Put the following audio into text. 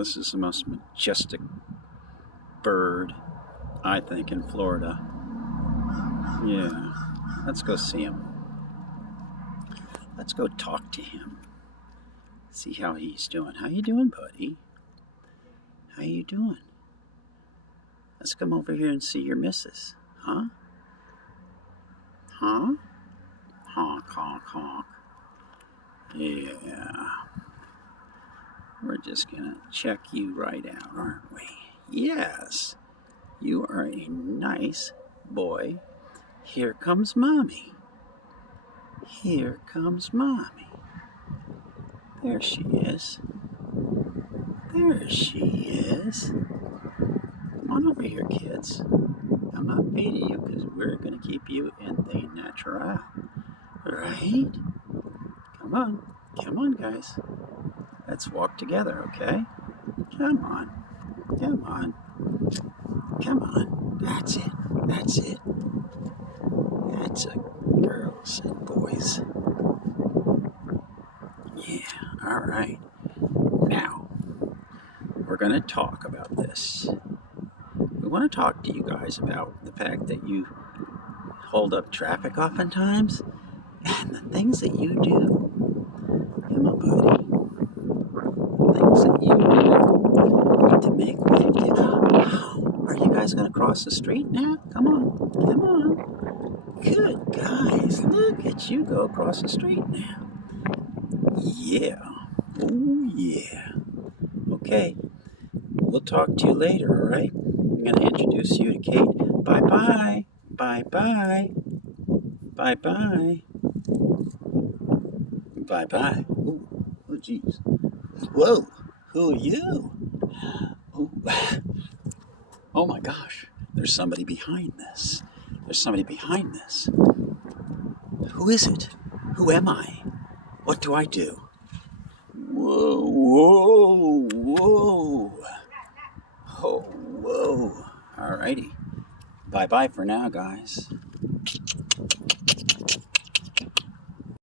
This is the most majestic bird, I think, in Florida. Yeah, let's go see him. Let's go talk to him. See how he's doing. How you doing, buddy? How you doing? Let's come over here and see your missus. Huh? Huh? Honk, honk, honk. Yeah. We're just gonna check you right out, aren't we? Yes. You are a nice boy. Here comes Mommy. Here comes Mommy. There she is. There she is. Come on over here, kids. I'm not feeding you because we're going to keep you in the natural. Right? Come on. Come on, guys. Let's walk together, okay? Come on. Come on. Come on. That's it. That's it. That's it, girls and boys. Yeah, all right. Now, we're going to talk about this. We want to talk to you guys about the fact that you hold up traffic oftentimes and the things that you do. Come on, buddy. The things that you do to make life different. Are you guys going to cross the street now? Come on. Come on. Good guys. Look at you go across the street now. Yeah. Oh, yeah. Okay. We'll talk to you later, all right? I'm going to introduce you to Kate. Bye-bye. Bye-bye. Bye-bye. Bye-bye. Oh, jeez. Whoa. Who are you? Oh. Oh, my gosh. There's somebody behind this. There's somebody behind this. Who is it? Who am I? What do I do? Whoa, whoa, whoa. Oh, whoa. All righty. Bye-bye for now, guys.